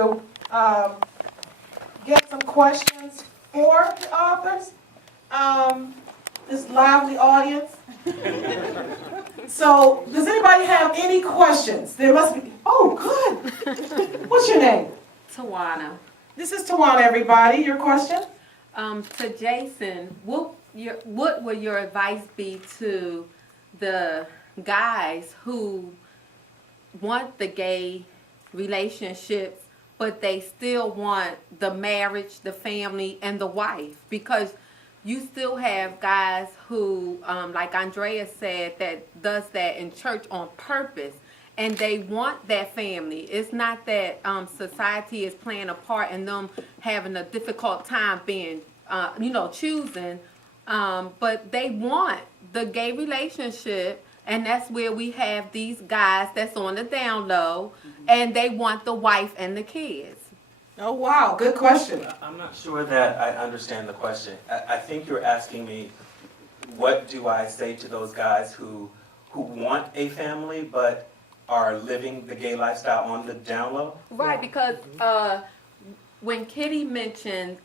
to get some questions for the authors, this lively audience. So, does anybody have any questions? There must be. Oh, good. What's your name? Tawana. This is Tawana, everybody. Your question? To Jason, what would your advice be to the guys who want the gay relationships, but they still want the marriage, the family, and the wife? Because you still have guys who, like Ondrea said, that does that in church on purpose, and they want that family. It's not that society is playing a part in them having a difficult time being, choosing, but they want the gay relationship, and that's where we have these guys that's on the down low, and they want the wife and the kids. Oh, wow. Good question. I'm not sure that I understand the question. I think you're asking me, what do I say to those guys who want a family but are living the gay lifestyle on the down low? Right, because when Kitty mentioned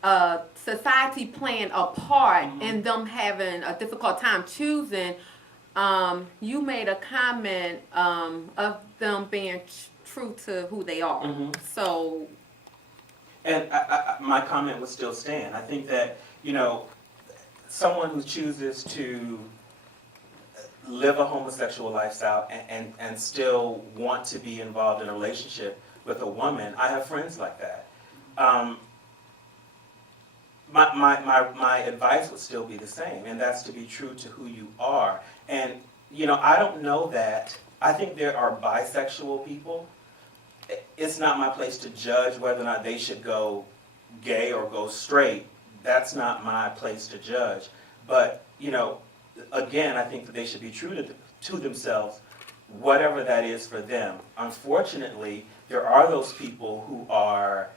society playing a part in them having a difficult time choosing, you made a comment of them being true to who they are. So. And my comment would still stand. I think that, someone who chooses to live a homosexual lifestyle and still want to be involved in a relationship with a woman, I have friends like that. My advice would still be the same, and that's to be true to who you are. And, I don't know that. I think there are bisexual people. It's not my place to judge whether or not they should go gay or go straight. That's not my place to judge. But, again, I think that they should be true to themselves, whatever that is for them. Unfortunately, there are those people who are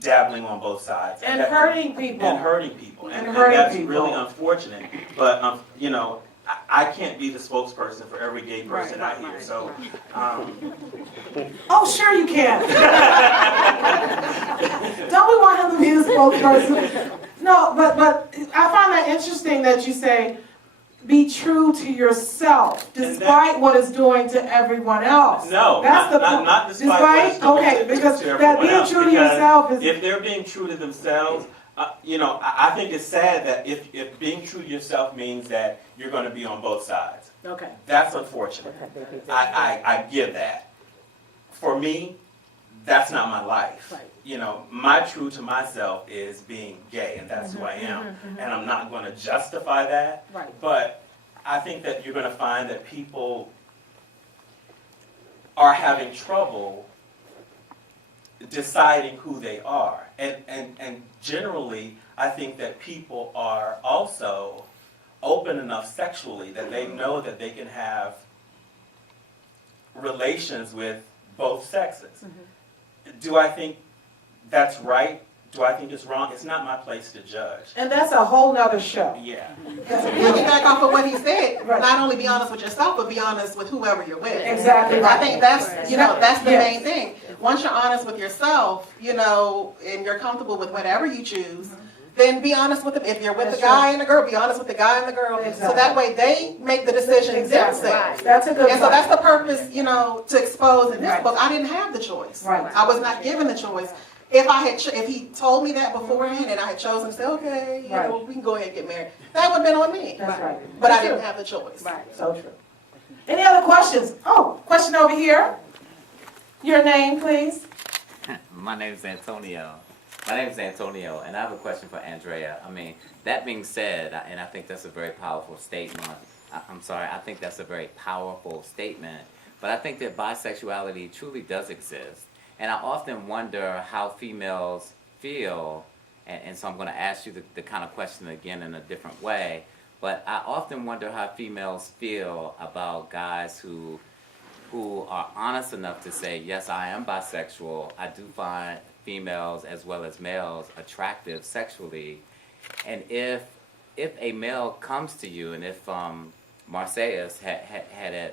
dabbling on both sides. And hurting people. And hurting people. And that's really unfortunate. But, I can't be the spokesperson for every gay person out here. So, oh, sure you can. Don't we want him to be the spokesperson? No, but I find that interesting that you say, be true to yourself, despite what it's doing to everyone else. No, that's not despite what it's doing okay, because to that everyone being else, true to yourself is. If they're being true to themselves, I think it's sad that if being true to yourself means that you're going to be on both sides. Okay. That's unfortunate. I give that. For me, that's not my life. Right. My true to myself is being gay, and that's who I am. And I'm not going to justify that. Right. But I think that you're going to find that people are having trouble deciding who they are. And generally, I think that people are also open enough sexually that they know that they can have relations with both sexes. Do I think that's right? Do I think it's wrong? It's not my place to judge. And that's a whole nother show. Yeah. Piggyback off of what he said, Right. not only be honest with yourself, but be honest with whoever you're with. Exactly. I think that's, that's the Yes. main thing. Once you're honest with yourself, and you're comfortable with whatever you choose, then be honest with them. If you're with That's the guy true. and the girl, be honest with the guy and the girl. Exactly. So that way they make the decision Exactly. themselves. That's a good And so point. that's the purpose, to expose in this Right. book. I didn't have the choice. Right. I was not given the choice. If he told me that beforehand and I had chosen to say, okay, Right. we can go ahead and get married, that would have been on me. That's right. But I That's didn't true. have the choice. Right. So true. Any other questions? Oh, question over here. Your name, please. My name is Antonio. And I have a question for Ondrea. That being said, and I think that's a very powerful statement. I think that's a very powerful statement. But I think that bisexuality truly does exist. And I often wonder how females feel, and so I'm going to ask you the kind of question again in a different way. But I often wonder how females feel about guys who are honest enough to say, yes, I am bisexual. I do find females as well as males attractive sexually. And if a male comes to you, and if Marseilles had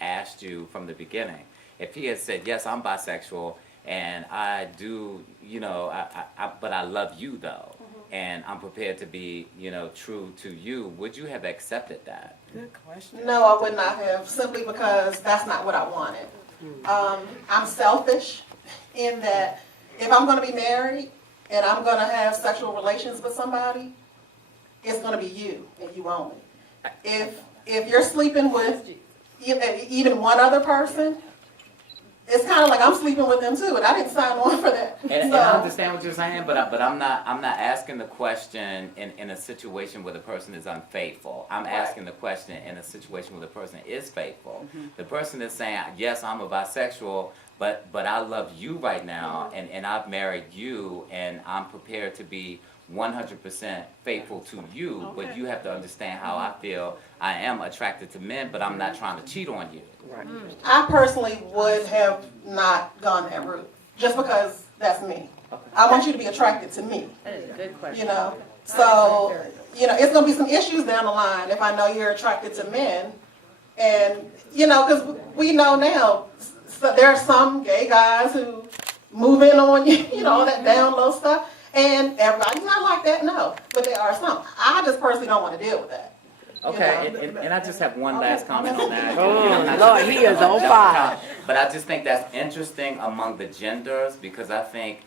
asked you from the beginning, if he had said, yes, I'm bisexual, and I do, but I love you though, and I'm prepared to be, true to you, would you have accepted that? Good question. No, I would not have, simply because that's not what I wanted. I'm selfish in that if I'm going to be married and I'm going to have sexual relations with somebody, it's going to be you and you only. If you're sleeping with even one other person, it's kind of like I'm sleeping with them too, and I didn't sign on for that. And I understand what you're saying, but I'm not asking the question in a situation where the person is unfaithful. I'm asking the question in a situation where the person is faithful. The person is saying, yes, I'm a bisexual, but I love you right now, and I've married you, and I'm prepared to be 100% faithful to you, but you have to understand how I feel. I am attracted to men, but I'm not trying to cheat on you. Right. I personally would have not gone that route, just because that's me. I want you to be attracted to me. That is a good question. You know, so it's gonna be some issues down the line if I know you're attracted to men, and because we know now, so there are some gay guys who move in on you, all that down low stuff. And everybody's not like that, no. But there are some. I just personally don't want to deal with that. Okay, and I just have one last comment on that. Oh, Lord, he is on fire. But I just think that's interesting among the genders, because I think,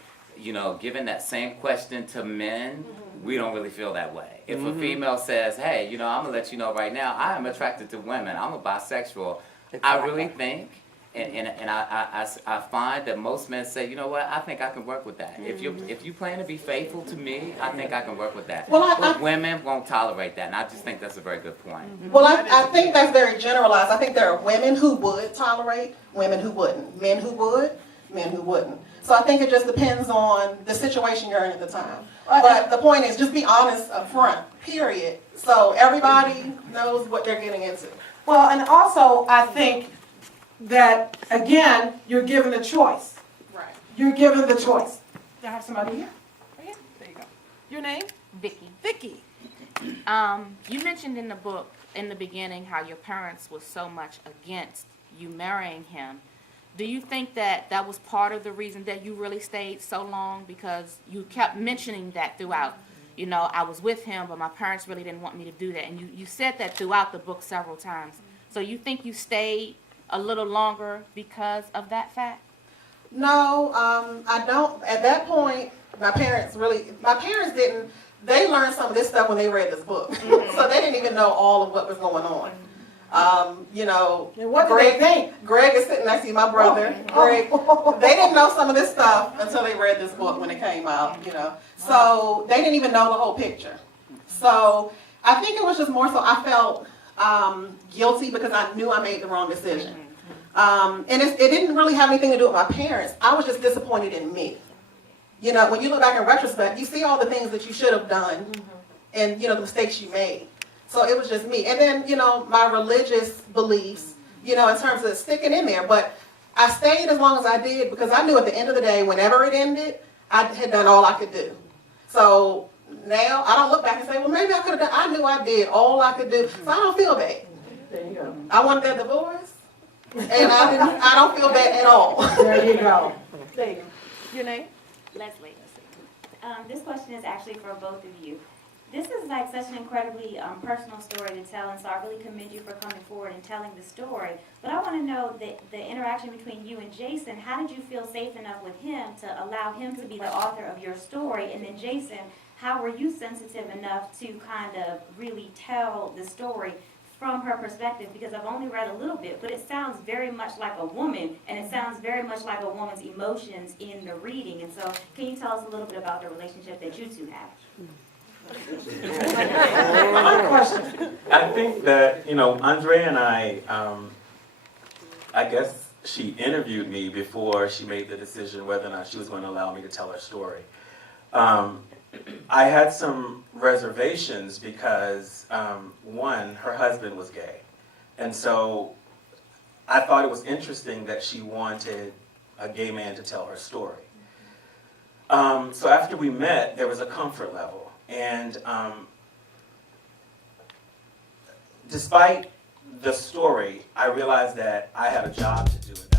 given that same question to men, we don't really feel that way. If a female says, hey, I'm going to let you know right now, I am attracted to women, I'm a bisexual, I really think, and I find that most men say, you know what, I think I can work with that. If you plan to be faithful to me, I think I can work with that. But women won't tolerate that, and I just think that's a very good point. Well, I think that's very generalized. I think there are women who would tolerate, women who wouldn't, men who would, men who wouldn't. So I think it just depends on the situation you're in at the time. But the point is, just be honest up front, period. So everybody knows what they're getting into. Well, and also, I think that, again, you're given the choice. Right. You're given the choice. Do I have somebody here? Right here? There you go. Your name? Vicky. Vicky. You mentioned in the book, in the beginning, how your parents were so much against you marrying him. Do you think that that was part of the reason that you really stayed so long? Because you kept mentioning that throughout. I was with him, but my parents really didn't want me to do that. And you said that throughout the book several times. So you think you stayed a little longer because of that fact? No, I don't. At that point, my parents didn't, they learned some of this stuff when they read this book. So they didn't even know all of what was going on. And what did they think? Greg is sitting next to you, my brother. Greg, they didn't know some of this stuff until they read this book when it came out, So they didn't even know the whole picture. So I think it was just more so I felt guilty because I knew I made the wrong decision. And it didn't really have anything to do with my parents. I was just disappointed in me. When you look back in retrospect, you see all the things that you should have done and, the mistakes you made. So it was just me. And then, my religious beliefs, in terms of sticking in there. But I stayed as long as I did because I knew at the end of the day, whenever it ended, I had done all I could do. So now I don't look back and say, well, maybe I could have done. I knew I did all I could do. So I don't feel bad. There you go. I wanted that divorce, and I don't feel bad at all. There you go. There you go. Your name? Leslie. This question is actually for both of you. This is like such an incredibly personal story to tell, and so I really commend you for coming forward and telling the story. But I want to know the interaction between you and Jason. How did you feel safe enough with him to allow him to be the author of your story? And then Jason, how were you sensitive enough to kind of really tell the story from her perspective? Because I've only read a little bit, but it sounds very much like a woman, and it sounds very much like a woman's emotions in the reading. And so can you tell us a little bit about the relationship that you two have? Good question. I think that, Ondrea and I guess she interviewed me before she made the decision whether or not she was going to allow me to tell her story. I had some reservations because, one, her husband was gay. And so I thought it was interesting that she wanted a gay man to tell her story. So after we met, there was a comfort level. And despite the story, I realized that I had a job to do with that.